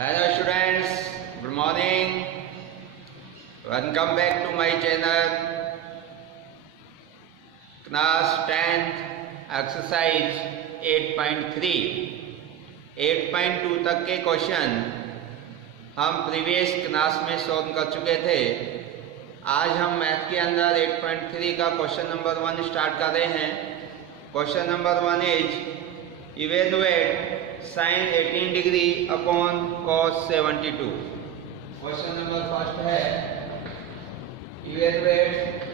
Hello students, good morning. Welcome back to my channel. Class 10th exercise 8.3 8.2 तक के question हम previous class में solve कर चुके थे। आज हम मैथ के अंदर 8.3 का क्वेश्चन नंबर 1 स्टार्ट कर रहे हैं। Question number 1 is evaluate sin 18 degree upon cos 72। Question number first है evaluate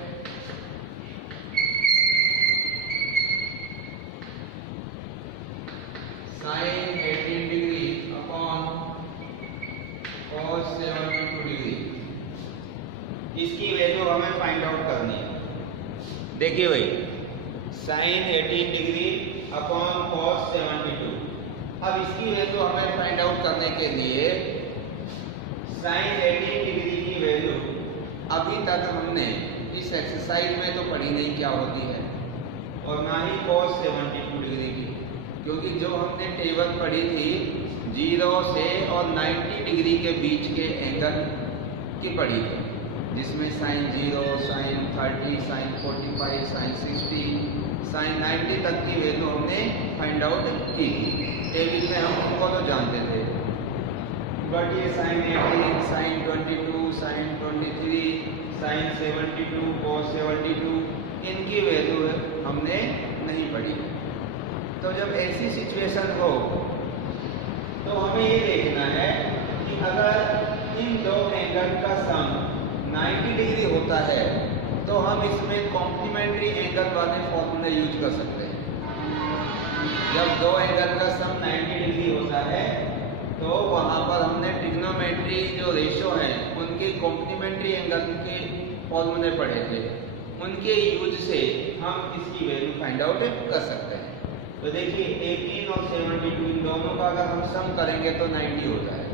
sin 18 degree upon cos 72 degree. इसकी वैल्यू हमें फाइंड आउट करनी है। देखिए भाई, sin 18 डिग्री अपॉन cos 72। अब इसकी वैल्यू हमें फाइंड आउट करने के लिए sin 18 डिग्री की वैल्यू अभी तक हमने इस एक्सरसाइज में तो पढ़ी नहीं क्या होती है, और ना ही cos 72 डिग्री की, क्योंकि जो हमने टेबल पढ़ी थी 0 से और 90 डिग्री के बीच के एंगल की पढ़ी थी, जिसमें sin 0, sin 30, sin 45, sin 60, sin 90 तक की वैल्यू हमने फाइंड आउट की थी। टेबल में हम उनको तो जानते थे, बट ये sin 18, sin 22, sin 23, sin 72, cos 72 इनकी वैल्यू हमने नहीं पढ़ी। तो जब ऐसी सिचुएशन हो तो हमें ये देखना है कि अगर इन दो एंगल का सम 90 डिग्री होता है तो हम इसमें कॉम्प्लीमेंट्री एंगल वाले फॉर्मूला यूज कर सकते हैं। जब दो एंगल का सम 90 डिग्री होता है तो वहां पर हमने ट्रिग्नोमेट्री जो रेशो है उनके कॉम्प्लीमेंट्री एंगल के फॉर्मूले पढ़े थे, उनके यूज से हम इसकी वैल्यू फाइंड आउट कर सकते हैं। तो देखिए 18 और 72 इन दोनों का अगर हम सम करेंगे तो 90 होता है।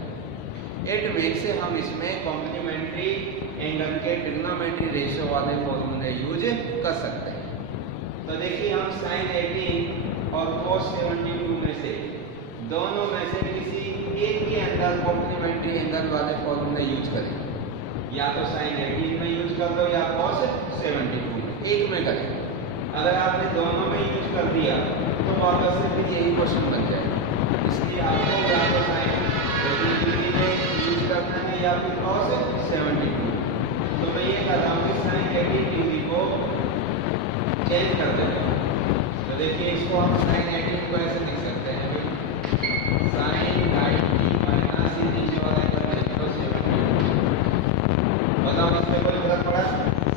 इट मीन से हम इसमें कॉम्प्लीमेंट्री एंगल के ट्रिग्नोमेट्री रेशो वाले फॉर्मूले यूज कर सकते हैं। तो देखिए हम sin 18 और cos 72 में से दोनों में से किसी एक के अंदर कॉम्प्लीमेंट्री एंगल वाले फॉर्मूले यूज करेंगे। या तो sin 18 में यूज कर दो या cos 72 में, एक में करेंगे। अगर आपने दोनों में यूज कर दिया तो वापस से फिर यही क्वेश्चन बन जाएगा। इसलिए आपको या तो sin 18 डिग्री में यूज करना है या फिर cos 72। तो मैं ये कह रहा हूँ कि sin 18 डिग्री को चेंज कर देता हूँ। तो देखिए इसको हम sin 18 को ऐसे लिख सकते हैं, sin 90 माइनस नीचे वाला एंगल है तो 72। बताओ इसमें कोई फर्क पड़ा?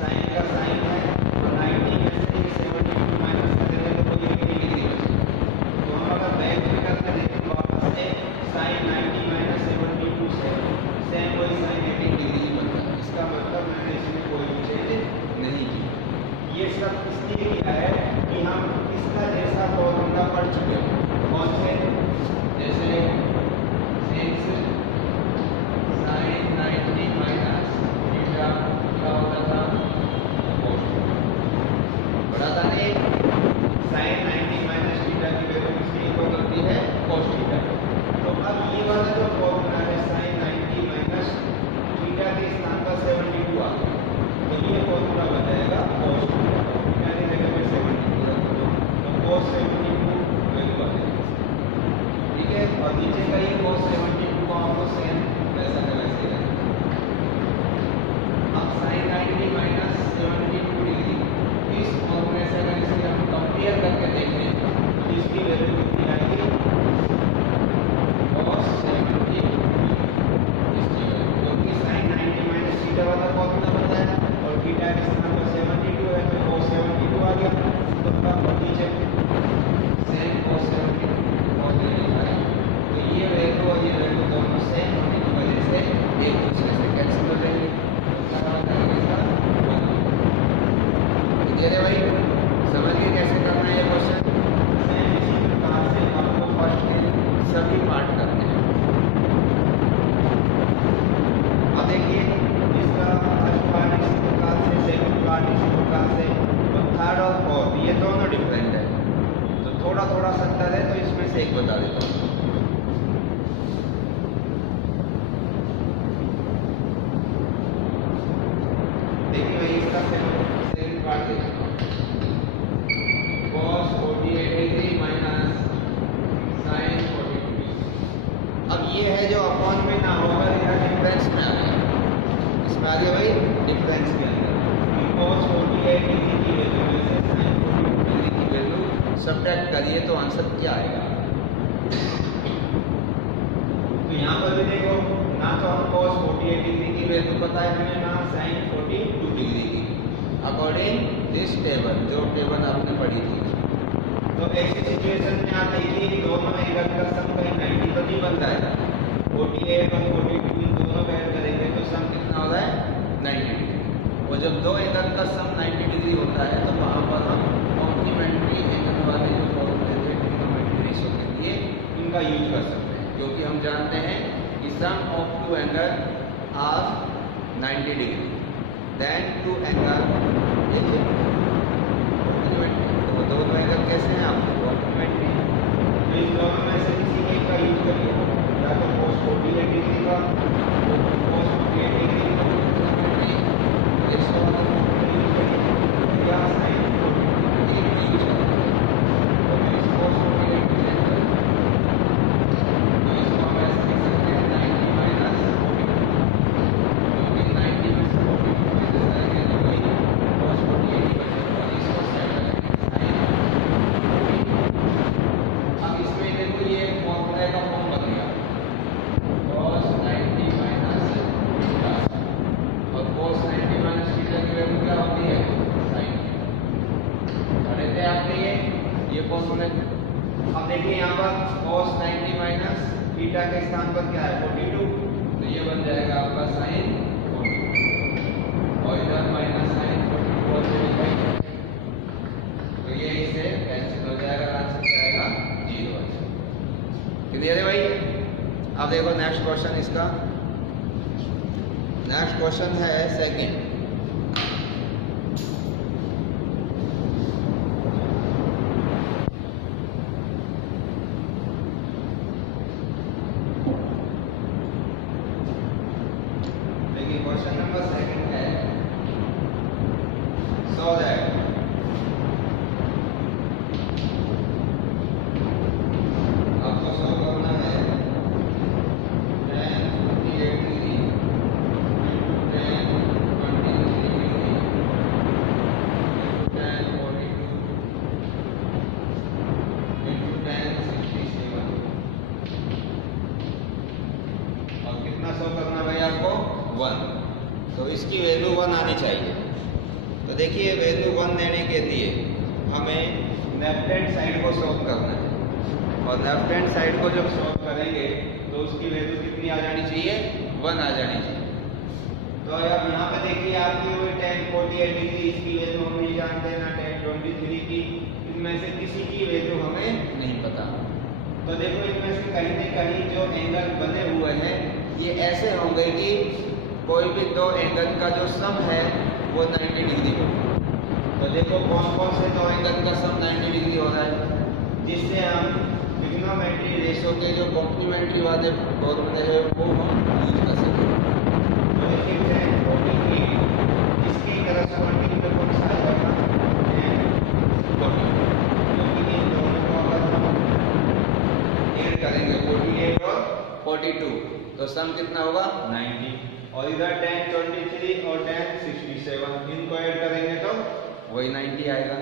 sin का sin है और 90 में से 72 माइनस कर देंगे तो ये 80 डिग्री बचेगा। तो हम अगर बैक में करके देखें वापस से sin 90 माइनस 72 से सेम वही sin 18 डिग्री बनता है। इसका मतलब मैंने इसमें कोई चेंज नहीं की। ये सब इसलिए किया है कि हम इसका जैसा फॉर्मूला पढ़ चुके हैं। का सेकंड पार्ट देखो, cos 48 degree minus sin 42 degree. अब ये है जो अपॉन में ना होगा, यह डिफरेंस में आ गया, इसमें आ गया भाई डिफरेंस के अंदर। cos 48 डिग्री की वैल्यू में से sin 42 डिग्री की वैल्यू सब्ट्रैक्ट करिए तो आंसर क्या आएगा। तो यहाँ पर भी देखो, ना तो हम cos 48 डिग्री की वैल्यू पता है हमें, ना sin 42 डिग्री की, अकॉर्डिंग दिस टेबल, जो टेबल आपने पढ़ी थी। तो ऐसी सिचुएशन में आप देखिए कि दोनों एंगल का सम कहीं 90 तो नहीं बनता है, 48 और 42 इन दोनों का ऐड करेंगे तो सम कितना होता है 90 डिग्री। और जब दो एंगल का सम 90 डिग्री होता है तो वहाँ पर हम कॉम्प्लीमेंट्री एंगल वाले जो फॉर्मूले ट्रिग्नोमेट्री रेशियो के लिए इनका यूज कर सकते हैं, क्योंकि हम जानते हैं कि sum of two angle are 90 degree, then two angle is complementary. तो दोनों एंगल कैसे हैं आपको कॉम्प्लीमेंट्री, तो इन दोनों में से किसी एक का यूज करिए, या तो cos 48 डिग्री का, cos 48 डिग्री का या sin 42 का यूज करिए। तो फिर इस cos 48 डिग्री तो इसको हम ऐसे लिख सकते हैं 90 माइनस 42, क्योंकि 90 में से 42 माइनस करेंगे तो वही cos 48 बचेगा और इसको साइड में अब इसमें देखो ये फॉर्मूले का फॉर्म बन गया, cos 90 माइनस थीटा, और cos 90 माइनस थीटा की वैल्यू क्या होती है sin। पढ़े थे आपने ये फॉर्मूले। अब देखिए यहाँ पर cos 90 माइनस थीटा के स्थान पर क्या है 42, तो ये बन जाएगा आपका sin 42, और इधर माइनस sin 42 तो ये इससे कैंसिल हो जाएगा, आंसर क्या आएगा 0। क्लियर है भाई। अब देखो नेक्स्ट क्वेश्चन, इसका नेक्स्ट क्वेश्चन है सेकंड। देखिए क्वेश्चन नंबर सेकंड है, सो दैट आपको सॉल्व करना है tan 48 degree into tan 23 degree into tan 42 into tan 67, और कितना सॉल्व करना है भाई आपको 1। तो इसकी वैल्यू 1 आनी चाहिए। तो देखिए वैल्यू 1 देने के लिए हमें लेफ्ट हैंड साइड को सॉल्व करना है, और लेफ्ट हैंड साइड को जब सॉल्व करेंगे तो उसकी वैल्यू कितनी आ जानी चाहिए 1 आ जानी चाहिए। तो अब यहाँ पे देखिए आपकी हुई tan 48 डिग्री, इसकी वैल्यू हम नहीं जानते, ना tan 23 की, इनमें से किसी की वैल्यू हमें नहीं पता। तो देखो इनमें से कहीं न कहीं जो एंगल बने हुए हैं ये ऐसे होंगे कि कोई भी दो एंगल का जो सम है वो 90 डिग्री हो। तो देखो कौन कौन से दो एंगल का सम 90 डिग्री हो रहा है, जिससे हम ट्रिग्नोमेट्री रेशियो के जो कॉम्प्लीमेंट्री वाले फॉर्मूले हैं वो हम यूज कर सकते हैं। तो देखिए tan 48 इसके करस्पॉन्डिंग में कौन सा आएगा tan 40, क्योंकि इन दोनों को अगर हम ऐड करेंगे 48 और 42 तो सम कितना होगा 90, और इधर tan 23 और tan 67 इनको ऐड करेंगे तो वही 90 आएगा।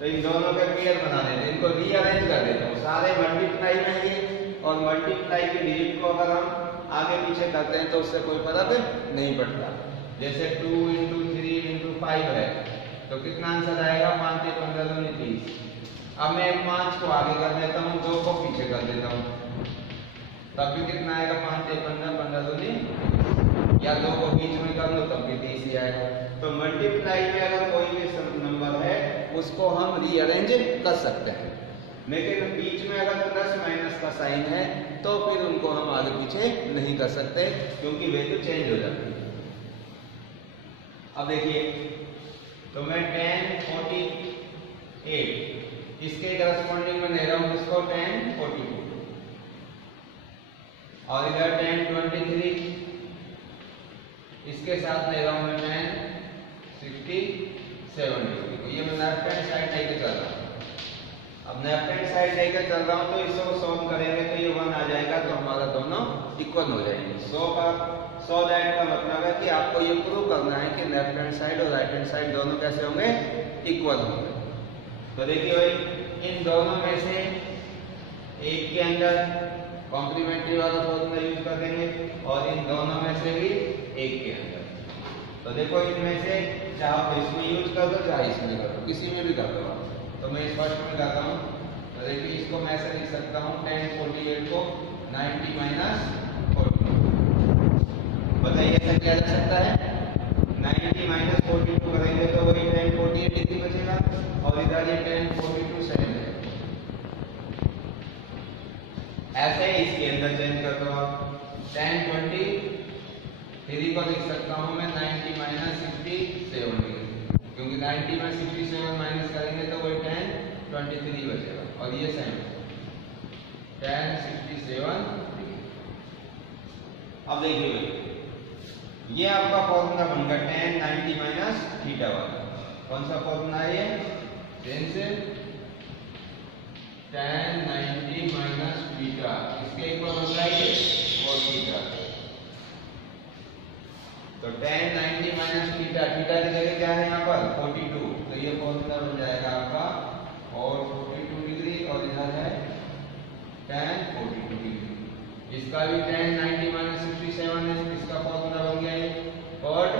तो इन दोनों का पेयर बना देते हैं, इनको रीअरेंज कर देता हूँ, सारे मल्टीप्लाई में ये, और मल्टीप्लाई के डिजिट को अगर हम आगे पीछे करते हैं तो उससे कोई फर्क नहीं पड़ता। जैसे 2 into 3 into 5 है तो कितना आंसर आएगा 5 से 15 दूनी 30। अब मैं 5 को आगे कर देता हूँ, 2 को पीछे कर देता हूँ, तब भी कितना आएगा 5 से 15, 15 दूनी, या 2 को बीच में कर लो तब भी 30 ही आएगा। तो मल्टीप्लाई में अगर कोई भी नंबर है उसको हम रीअरेंज कर सकते हैं, लेकिन बीच में अगर प्लस माइनस का साइन है तो फिर उनको हम आगे पीछे नहीं कर सकते, क्योंकि वैल्यू चेंज हो जाती है। अब देखिए तो मैं tan 48 इसके करस्पॉन्डिंग में ले रहा हूं इसको tan 42, और इधर tan 23 इसके साथ ले रहा हूं मैं tan 67 डिग्री को। ये मैं लेफ्ट हैंड साइड लेके चल रहा हूँ। अब लेफ्ट हैंड साइड लेकर चल रहा हूँ तो इसको सॉल्व करेंगे तो ये 1 आ जाएगा, तो हमारा दोनों इक्वल हो जाएंगे। 100 दैट का मतलब है कि आपको ये प्रूव करना है कि लेफ्ट हैंड साइड और राइट हैंड साइड दोनों कैसे होंगे, इक्वल होंगे। तो देखिए भाई इन दोनों में से एक के अंदर कॉम्प्लीमेंट्री वाला फॉर्मूला यूज कर देंगे और इन दोनों में से भी एक के अंदर। तो देखो इनमें से चाहे तो इसमें यूज कर दो चाहे इसमें कर दो, किसी में भी कर दो। तो मैं इस फर्स्ट में करता हूँ। तो देखिए इसको मैं ऐसे लिख सकता हूँ 1048 को 90 माइनस 40। बताइए ऐसा किया जा सकता है? 90 माइनस 42 करेंगे तो वही 1048 डिग्री बचेगा और इधर ये 1042 सेकंड है। ऐसे ही इसके अंदर चेंज कर दो आप 1023 को लिख सकता हूँ मैं 90 माइनस 67 डिग्री, क्योंकि 90 में 67 माइनस करेंगे तो वही 1023 बचेगा और ये सेम 1067 डिग्री। अब देखिए भाई ये आपका फॉर्मूला बन गया 10 90 माइनस थीटा वाला। कौन सा फॉर्मूला है ये? 10 से 10 90 माइनस थीटा, इसके इक्वल होता है ये और थीटा। तो 10 90 माइनस थीटा, थीटा की जगह क्या है यहाँ पर 42, तो ये फॉर्मूला बन जाएगा आपका और 42 डिग्री और इधर है 10 42 डिग्री। इसका भी 10 90 माइनस 67 है, इसका फॉर्मूला बन गया ये cot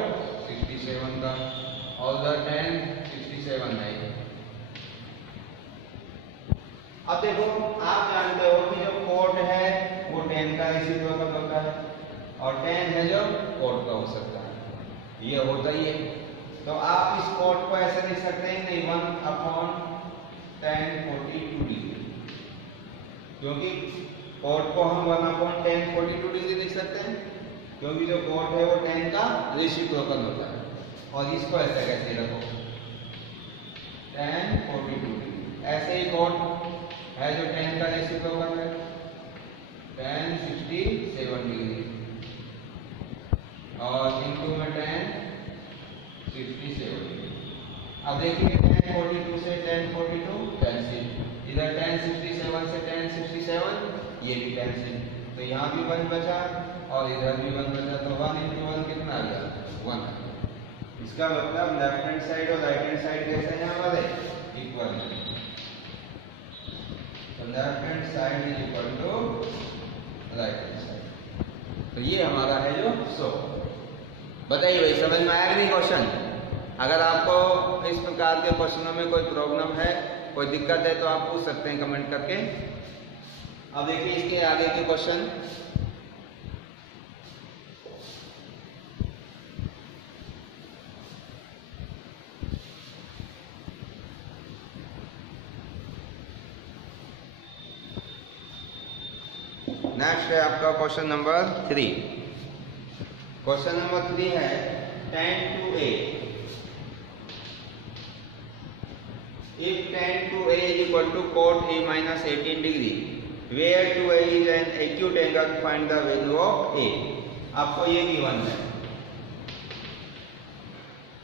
67 का और उधर 10 67 है। अब देखो आप जानते हो कि जो cot है वो 10 का रेसिप्रोकल होता है और 10 है जो cot का हो सकता है, ये होता ही है। तो आप इस cot को ऐसे लिख सकते हैं नहीं 1/10 42 डिग्री, क्योंकि cot को हम 1/10 42 डिग्री लिख सकते हैं क्योंकि जो cot है वो 10 का रेसिप्रोकल होता है। और इसको ऐसे कैसे रखो 10 42 डिग्री, ऐसे ही cot है जो 10 का रेसिप्रोकल है 10 67 डिग्री और इनटू में 10 67 डिग्री। अब देखिए 10 42 से 10 42 कैंसिल, इधर 10 67 से 10 67 ये भी कैंसिल, तो यहाँ भी 1 बचा और इधर भी 1 बचा, तो 1 into 1 कितना आ गया 1। इसका मतलब लेफ्ट हैंड साइड और राइट हैंड साइड कैसे हैं हमारे इक्वल है। तो left hand side is equal to right hand side. तो ये हमारा है जो 100। बताइए भाई समझ में आया नहीं क्वेश्चन? अगर आपको इस प्रकार के क्वेश्चनों में कोई प्रॉब्लम है, कोई दिक्कत है तो आप पूछ सकते हैं कमेंट करके। अब देखिए इसके आगे के क्वेश्चन। नेक्स्ट है आपका क्वेश्चन नंबर 3। क्वेश्चन नंबर 3 है tan 2a। If tan 2a is equal to cot a minus 18 degree, where 2a is an acute angle, find the value of a। आपको ये गिवन है,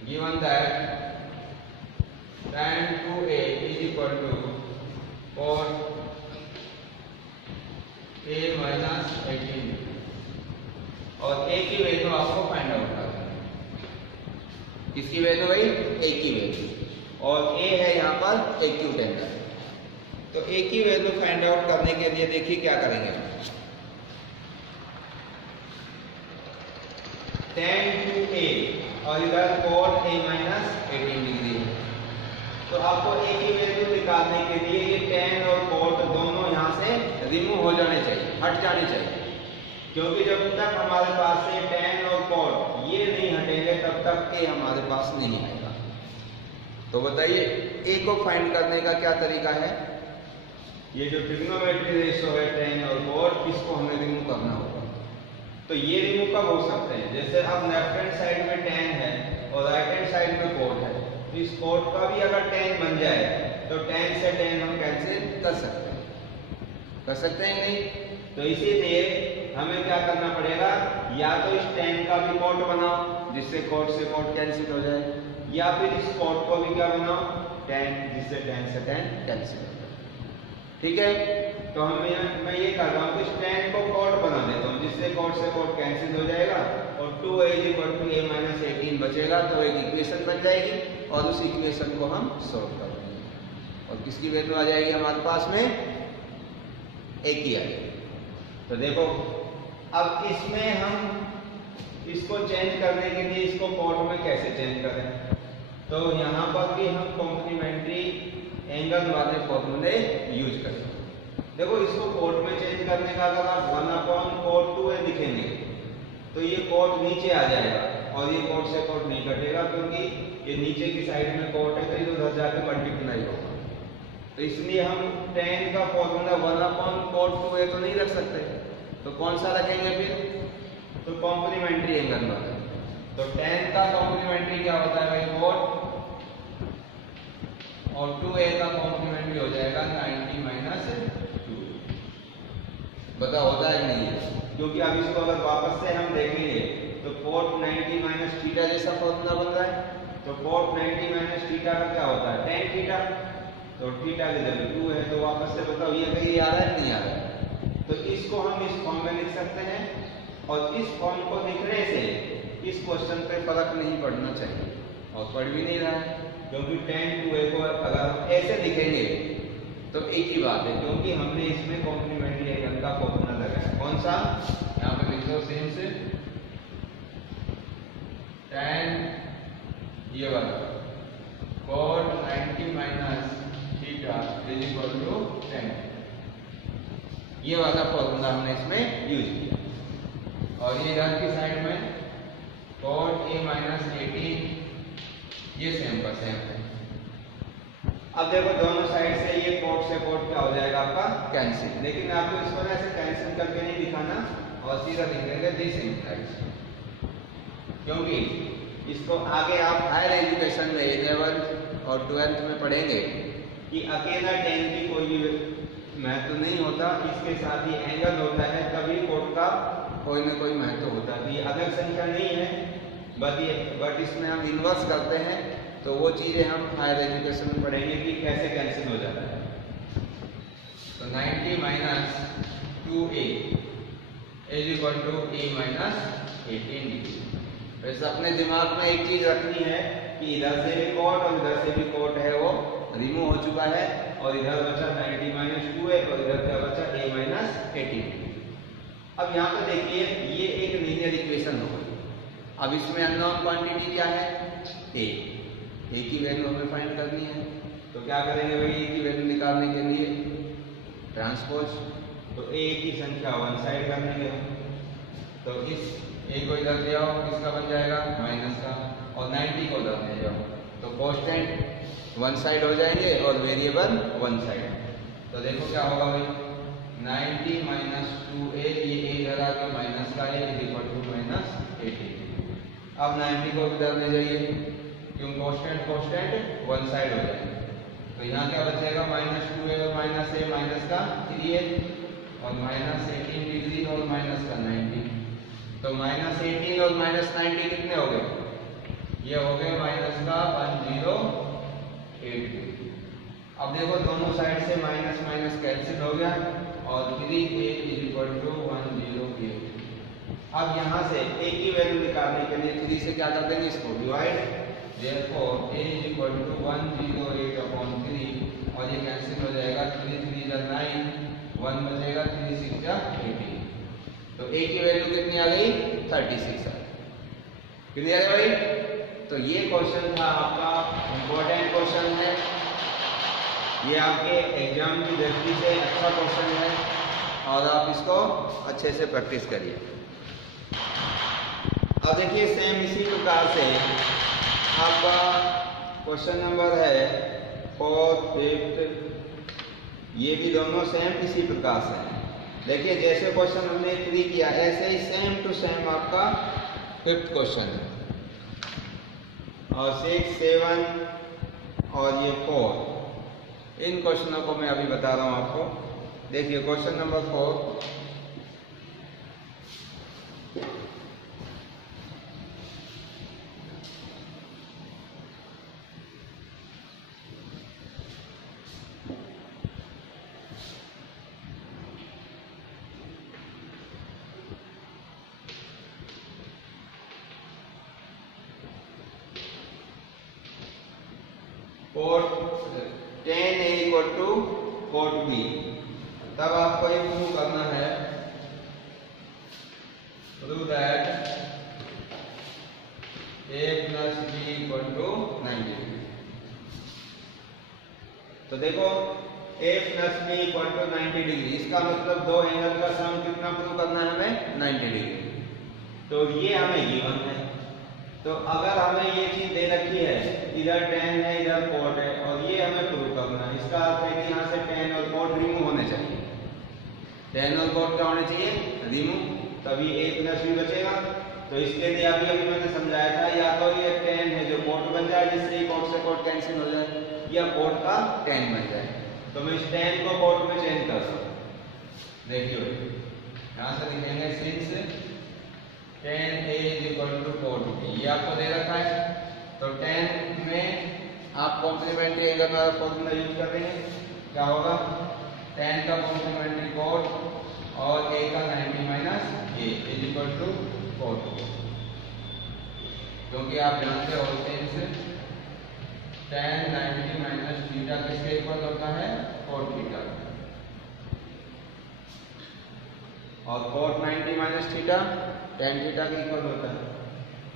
given that tan 2a is equal to cot a minus 18 और a की value आपको find out करना है। किसकी value भाई? a की वैल्यू, और a है यहाँ पर एक्यूट एंगल। तो a की वैल्यू फाइंड आउट करने के लिए देखिए क्या करेंगे, tan 2a और इधर cot a minus 18 डिग्री है। तो आपको a की वैल्यू निकालने के लिए ये tan और cot दोनों यहाँ से रिमूव हो जाने चाहिए, हट जाने चाहिए, क्योंकि जब तक हमारे पास से tan और cot ये नहीं हटेंगे तब तक a हमारे पास नहीं आएगा। तो बताइए a को फाइंड करने का क्या तरीका है? ये जो ट्रिग्नोमेट्री रेशियो है tan और cot, इसको हमें रिमूव करना होगा। तो ये रिमूव कब हो सकते हैं? जैसे अब लेफ्ट हैंड साइड में tan है और राइट हैंड साइड में cot है, तो इस cot का भी अगर tan बन जाए तो tan से tan हम कैंसिल कर सकते हैं, कर सकते हैं नहीं? तो इसीलिए हमें क्या करना पड़ेगा, या तो इस tan का भी cot बनाओ जिससे cot से cot कैंसिल हो जाए, या फिर इस कॉट को भी क्या बनाओ tan, जिससे tan से tan कैंसिल हो जाए। ठीक है, तो मैं ये कर रहा हूँ कि tan को कॉट बना देता हूँ, जिससे कॉट से कॉट कैंसिल हो जाएगा और 2a = a - 18 बचेगा। तो एक इक्वेशन बन जाएगी और उस इक्वेशन को हम सॉल्व कर देंगे और किसकी वैल्यू आ जाएगी हमारे पास में, a की आ जाएगी। तो देखो अब इसमें हम इसको चेंज करने के लिए इसको कॉट में कैसे चेंज करें, तो यहाँ पर भी हम कॉम्प्लीमेंट्री एंगल वाले फॉर्मूले यूज करें। देखो इसको कॉट में चेंज करने का अगर आप 1/cot 2a लिखेंगे तो ये कॉट नीचे आ जाएगा और ये कॉट से कॉट नहीं कटेगा, क्योंकि ये नीचे की साइड में कॉट है तो ये उधर जाके मल्टीप्लाई होगा। तो इसलिए हम tan का फॉर्मूला 1/cot 2a तो नहीं रख सकते, तो कौन सा रखेंगे फिर, तो कॉम्प्लीमेंट्री एंगल वाला। तो tan का कॉम्प्लीमेंट्री क्या होता है भाई, cot, और 2a का कॉम्प्लीमेंट्री हो जाएगा 90 - 2। बता होता है कि नहीं है, क्योंकि अब इसको अगर वापस से हम देखेंगे तो cot 90 - थीटा जैसा फॉर्मूला बन रहा है। तो cot 90 - थीटा का क्या होता है, tan थीटा। तो थीटा की जगह 2 है, तो वापस से बताओ ये कहीं आ रहा है नहीं आ रहा है। तो इसको हम इस फॉर्म में लिख सकते हैं और इस फॉर्म को लिखने से इस क्वेश्चन पे फर्क नहीं पड़ना चाहिए और पड़ भी नहीं रहा है, क्योंकि tan 2a को अगर हम ऐसे लिखेंगे तो एक ही बात है, क्योंकि हमने इसमें कॉम्प्लीमेंट्री एंगल का फॉर्मूला लगाया। कौन सा, यहाँ पे लिख दो सेम से, tan ये वाला cot 90 - थीटा = tan, ये वाला फॉर्मूला हमने इसमें यूज किया। और ये इधर की साइड में cot a - 18, ये सेम का सेम है। अब देखो दोनों साइड से ये cot से cot क्या हो जाएगा आपका, कैंसिल। लेकिन आपको इस पर ऐसे कैंसिल करके नहीं दिखाना और सीधा दिखेंगे दिस इम्प्लाइज, क्योंकि इसको आगे आप हायर एजुकेशन में 11th और 12th में पढ़ेंगे कि अकेला tan की कोई भी महत्व नहीं होता, इसके साथ ही एंगल होता है, तभी cot का कोई ना कोई महत्व होता है। ये अलग संख्या नहीं है, बट इसमें हम इन्वर्स करते हैं, तो वो चीजें हम हायर एजुकेशन में पढ़ेंगे कि कैसे कैंसिल हो जाता है। तो 90 - 2a = a - 18। वैसे अपने दिमाग में एक चीज रखनी है कि इधर से भी cot और इधर से भी cot है वो रिमूव हो चुका है और इधर बचा 90 - 2a और इधर क्या बचा a - 18। अब यहाँ पे देखिए ये एक लीनियर इक्वेशन हो गई। अब इसमें अननोन क्वांटिटी क्या है, a की वैल्यू हमें फाइंड करनी है। तो क्या करेंगे भाई, a की वैल्यू निकालने के लिए ट्रांसपोज, तो a की संख्या वन साइड कर लेंगे। तो इस a को इधर ले आओ, किसका बन जाएगा, माइनस का, और 90 को उधर ले जाओ, तो कांस्टेंट वन साइड हो जाएंगे और वेरिएबल वन साइड। तो देखो क्या होगा भाई, 90 - 2a, ये a इधर आके माइनस का a = -18। अब 90 को इधर ले जाइए, क्यों कांस्टेंट वन साइड हो जाएगा। तो यहाँ क्या बचेगा, -2a और -a माइनस का 3a और -18 डिग्री और माइनस का 90। तो -18 और -90 कितने हो गए, ये हो गए माइनस का 108 डिग्री। अब देखो दोनों साइड से माइनस माइनस कैंसिल हो गया और 3a = 108। अब यहाँ से a की वैल्यू निकालने के लिए 3 से क्या कर देंगे, इसको डिवाइड, therefore a = 108/3 और ये कैंसिल हो जाएगा, 3 3 जा 9, 1 बचेगा, 3 6 जा 18। तो a की वैल्यू कितनी आ गई, 36 आ गई। क्लियर है भाई। तो ये क्वेश्चन था आपका, इम्पोर्टेंट क्वेश्चन है, ये आपके एग्जाम की दृष्टि से अच्छा क्वेश्चन है और आप इसको अच्छे से प्रैक्टिस करिए। अब देखिए सेम इसी प्रकार से आपका क्वेश्चन नंबर है 4th 5th, ये भी दोनों सेम इसी प्रकार से हैं। देखिए जैसे क्वेश्चन हमने 3 किया ऐसे ही सेम टू सेम आपका 5th क्वेश्चन है, और 6 7 और ये 4, इन क्वेश्चनों को मैं अभी बता रहा हूं आपको। देखिए question number 4, tan A equal to cot B, तब आपको ये प्रूव करना है, prove that A plus B equal to 90 degree. तो देखो A plus B equal to 90 degree, इसका मतलब दो एंगल का सम कितना प्रूव करना है हमें? 90 डिग्री। तो ये हमें गिवन है। तो अगर हमें ये चीज दे रखी है, इधर tan है इधर cot है, और ये हमें प्रूव करना है, इसका अर्थ है कि यहाँ से tan और cot रिमूव होने चाहिए। tan और cot क्या होने चाहिए? रिमूव, तभी A प्लस B बचेगा। तो इसके लिए अभी मैंने समझाया था, या तो ये tan है जो cot बन जाए, जिससे cot से cot कैंसिल हो जाए, या cot का tan बन जाए। तो मैं इस tan को cot में चेंज कर सकता हूँ। देखिए यहाँ से लिखेंगे since tan A is equal to cot B, ये आपको दे रखा है। तो tan में आप कॉम्प्लीमेंट्री एंगल वाला फॉर्मूला यूज कर रहे हैं, क्या होगा? tan का कॉम्प्लीमेंट्री cot और A का 90 minus A is equal to cot, क्योंकि आप जानते हो सिंस tan 90 माइनस थीटा किसके इक्वल होता है? cot थीटा, और cot 90 minus theta tan theta के इक्वल होता है।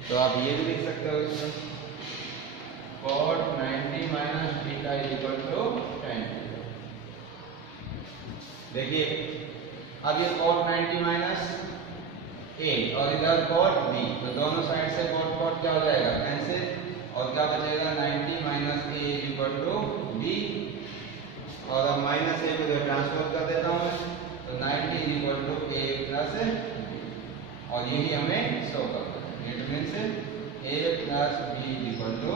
तो आप ये भी लिख सकते हो इसमें cot 90 minus theta is equal to tan theta. देखिए अब ये cot 90 माइनस A और इधर cot B, तो दोनों साइड से cot क्या हो जाएगा? कैंसिल, और क्या बचेगा? 90 minus A is equal to B, और अब माइनस A को ट्रांसफर कर देता हूँ मैं, तो 90 is equal to A plus B, और यही हमें शो करना है। It means A plus B is equal to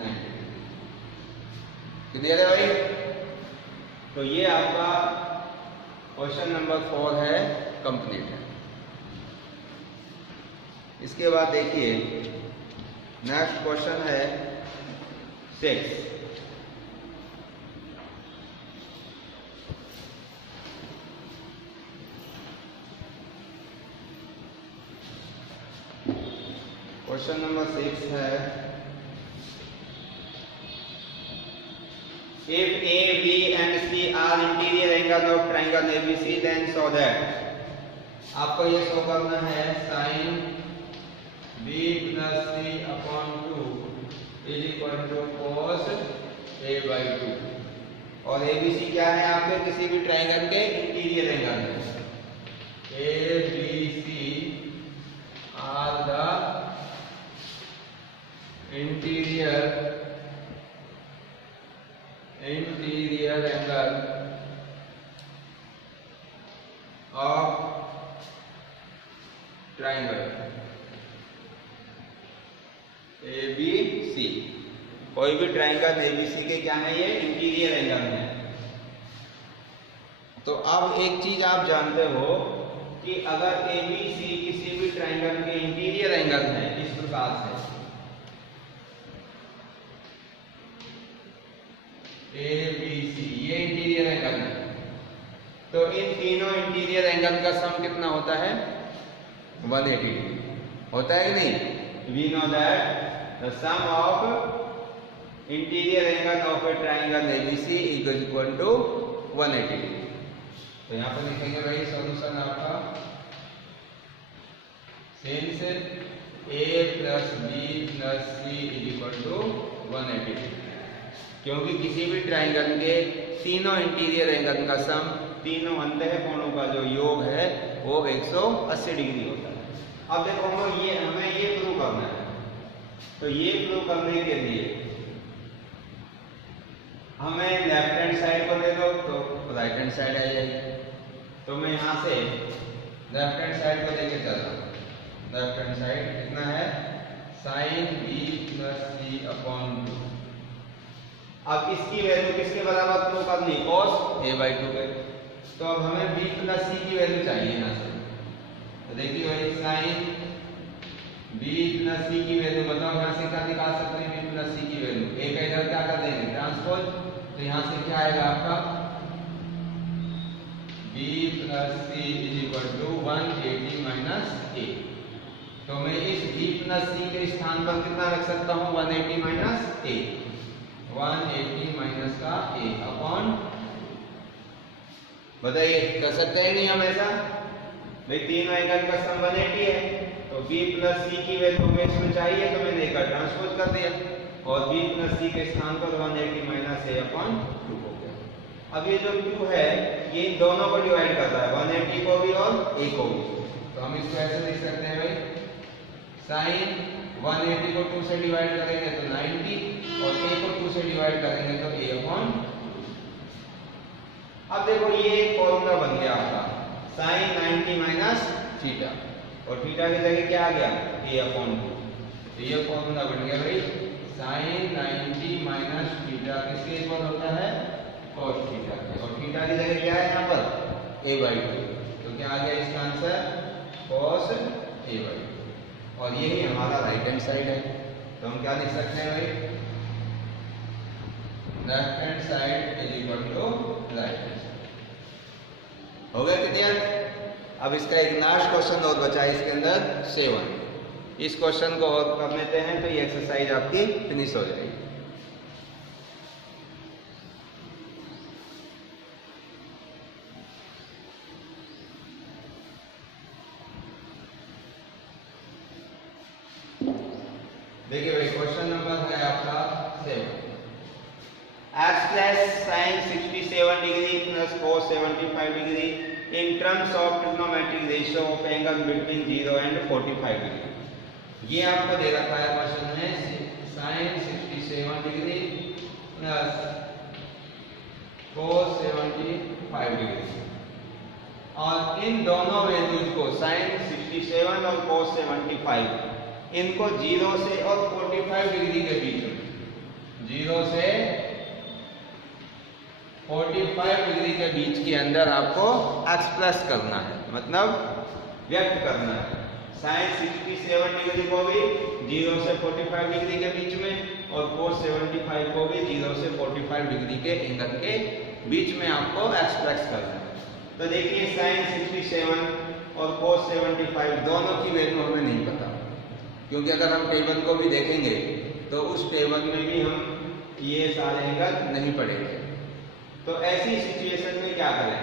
90। Clear है भाई? तो ये आपका क्वेश्चन नंबर 4 है, कंप्लीट है। इसके बाद देखिए नेक्स्ट क्वेश्चन है 6। क्वेश्चन नंबर 6 है, if A, B and C are interior angle of triangle ABC, then show that। आपको ये शो करना है sin B plus C upon 2 is equal to cos A by 2, और ABC क्या है आपके किसी भी ट्राइंगल के इंटीरियर एंगल है। ABC are the interior angle of triangle ABC। कोई भी ट्राइंगल ABC के क्या है? ये इंटीरियर एंगल है। तो अब एक चीज आप जानते हो कि अगर ABC किसी भी ट्राइंगल के इंटीरियर एंगल है, इस प्रकार से ABC ये इंटीरियर एंगल है, तो इन तीनों इंटीरियर एंगल का सम कितना होता है? 180 डिग्री होता है कि नहीं? We know that the sum of interior angle of a triangle ABC is equal to 180 degree. तो यहाँ पर लिखेंगे भाई सॉल्यूशन आपका since A plus B plus C is equal to 180 degree, क्योंकि किसी भी ट्राइंगल के तीनों इंटीरियर एंगल का सम, तीनों अंतः कोणों का जो योग है वो 180 डिग्री होता है। अब देखो हमें ये प्रूव करना है, तो ये प्रूव करने के लिए हमें लेफ्ट हैंड साइड को दे दो तो राइट हैंड साइड आ जाएगी। तो मैं यहाँ से लेफ्ट हैंड साइड को लेके चल रहा हूँ। लेफ्ट हैंड साइड कितना है? sin B plus C upon 2। अब इसकी वैल्यू किसके बराबर प्रूव करनी? cos A बाई 2 के। तो अब हमें B प्लस C की वैल्यू चाहिए यहाँ से। तो देखिए भाई sin B प्लस C की वैल्यू बताओ, यहाँ से क्या निकाल सकते हैं? B प्लस C की वैल्यू A का इधर क्या कर देंगे? ट्रांसपोज। तो यहाँ से क्या आएगा आपका? B plus C is equal to 180 minus A। तो मैं इस B प्लस C के स्थान पर कितना रख सकता हूँ? 180 माइनस A। 180 माइनस का a अपॉन, बताइए कर सकते हैं नहीं हम ऐसा? भाई तीनों एंगल का सम 180 है, तो b प्लस c की वैल्यू हमें इसमें चाहिए, तो मैंने एक ट्रांसपोज कर दिया और b प्लस c के स्थान पर 180 माइनस a अपॉन 2 हो गया। अब ये जो 2 है ये इन दोनों को डिवाइड करता है, 180 को भी और a को भी, तो हम इसको ऐसे लिख सकते हैं भाई, साइन 180 को 2 से डिवाइड करेंगे तो 90 और a को 2 से डिवाइड करेंगे तो a अपॉन। अब देखो ये एक फॉर्मूला बन गया आपका साइन 90 माइनस थीटा, और थीटा की जगह क्या आ गया a अपॉन 2, तो ये फॉर्मूला बन गया भाई साइन 90 माइनस थीटा किसके इक्वल होता है, cos थीटा के, और थीटा की जगह क्या है यहाँ पर a/2, तो क्या आ गया इसका आंसर cos a/2, और यही हमारा राइट हैंड साइड है, तो हम क्या लिख सकते हैं भाई, left hand side is equal to right hand side. हो गया क्लियर? अब इसका एक लास्ट क्वेश्चन और बचा है इसके अंदर 7, इस क्वेश्चन को और कर लेते हैं तो ये एक्सरसाइज आपकी फिनिश हो जाएगी। देखिए भाई क्वेश्चन नंबर है आपका 7, x plus sine 67 degree plus cos 75 degree in terms of trigonometric ratio of angle between 0 and 45 degree. ये आपको दे रखा है क्वेश्चन में sine 67 degree plus cos 75 degree, और इन दोनों वैल्यूज को साइन 67 और cos 75 इनको 0 से और 45 डिग्री के बीच में, 0 से 45 डिग्री के बीच के अंदर आपको एक्सप्रेस करना है, मतलब व्यक्त करना है। साइन 67 डिग्री को भी 0 से 45 डिग्री के बीच में और cos 75 को भी 0 से 45 डिग्री के एंगल के बीच में आपको एक्सप्रेस करना है। तो देखिए साइन 67 और cos 75 दोनों की वैल्यू हमें नहीं पता, क्योंकि अगर हम टेबल को भी देखेंगे तो उस टेबल में भी हम ये सारे एंगल नहीं पढ़ेंगे। तो ऐसी सिचुएशन में क्या करें,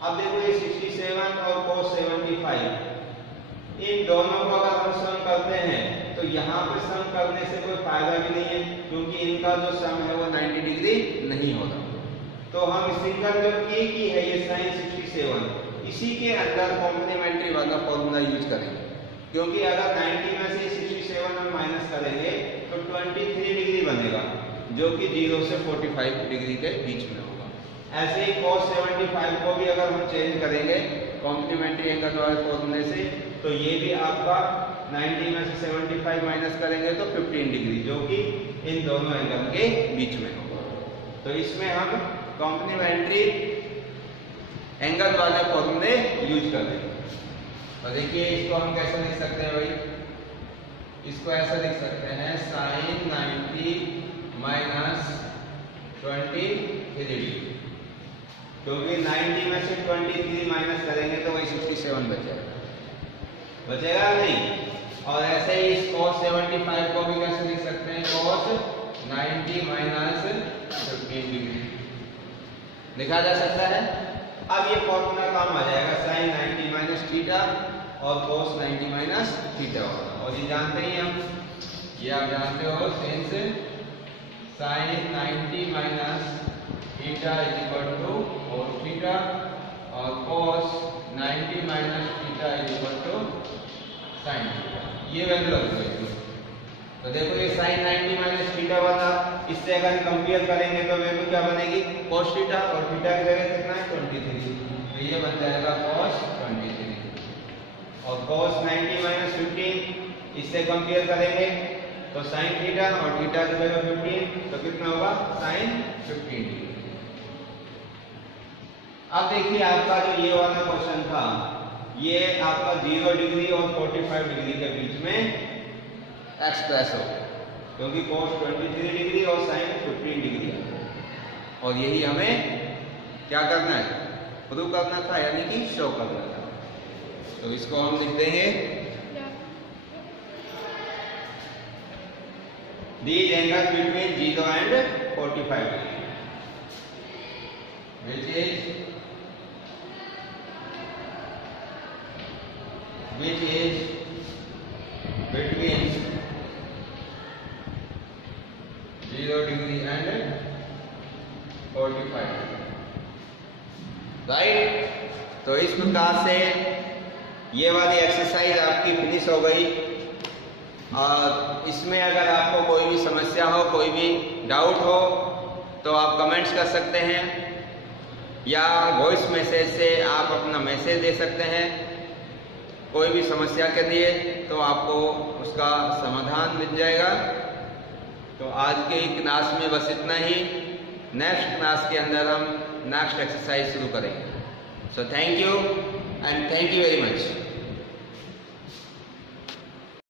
अब देखो ये 67 और cos 75 इन दोनों को अगर हम सम करते हैं तो यहाँ पे सम करने से कोई फायदा भी नहीं है, क्योंकि इनका जो सम है वो 90 डिग्री नहीं होगा। तो हम सिंगल जो a की है ये साइन 67, इसी के अंदर कॉम्प्लीमेंट्री वाला फॉर्मूला यूज करेंगे, क्योंकि अगर 90 में से 67 हम माइनस करेंगे तो 23 डिग्री बनेगा, जो कि 0 से 45 डिग्री के बीच में होगा। ऐसे ही cos 75 को भी अगर हम चेंज करेंगे कॉम्प्लीमेंट्री एंगल वाले फॉर्मूले से, तो ये भी आपका 90 में से 75 माइनस करेंगे तो 15 डिग्री, जो कि इन दोनों एंगल के बीच में होगा। तो इसमें हम कॉम्प्लीमेंट्री एंगल वाले फॉर्मूले यूज करेंगे। और देखिए इसको हम कैसे लिख सकते हैं भाई, इसको ऐसा लिख सकते हैं साइन 90 माइनस 23 डिग्री, क्योंकि 90 में से 23 माइनस करेंगे तो वही 67 बचेगा नहीं। और ऐसे ही इस cos 75 को भी कैसे लिख सकते हैं, cos 90 माइनस 15 डिग्री लिखा जा सकता है। अब ये फॉर्मूला काम आ जाएगा साइन 90 माइनस थीटा और cos 90 माइनस थीटा होगा, और ये जानते ही हम, ये आप जानते हो since sine 90 minus theta is equal to cos theta और cos 90 minus theta is equal to sine theta, ये वैल्यू लग गई। तो देखो ये साइन 90 माइनस थीटा वाला, इससे अगर कंपेयर करेंगे तो वैल्यू क्या बनेगी cos थीटा, और थीटा की जगह कितना है 23, तो ये बन जाएगा cos 23, और cos 90 माइनस 15 इससे कंपेयर करेंगे तो साइन थीटा, और थीटा की जगह 15 तो कितना होगा साइन 15। अब देखिए आपका जो ये वाला क्वेश्चन था ये आपका 0 डिग्री और 45 डिग्री के बीच में एक्सप्रेस हो गया, क्योंकि cos 23 डिग्री और साइन 15 डिग्री है, और यही हमें क्या करना है, प्रूव करना था, यानी कि शो करना था। तो इसको हम लिख देंगे these angles between 0 and 45 degree, which is between 0 degree and 45, right. तो इस प्रकार से ये वाली एक्सरसाइज आपकी फिनिश हो गई। और इसमें अगर आपको कोई भी समस्या हो, कोई भी डाउट हो, तो आप कमेंट्स कर सकते हैं या वॉइस मैसेज से आप अपना मैसेज दे सकते हैं कोई भी समस्या के लिए, तो आपको उसका समाधान मिल जाएगा। तो आज के क्लास में बस इतना ही। नेक्स्ट क्लास के अंदर हम नेक्स्ट एक्सरसाइज शुरू करेंगे। So thank you and thank you very much.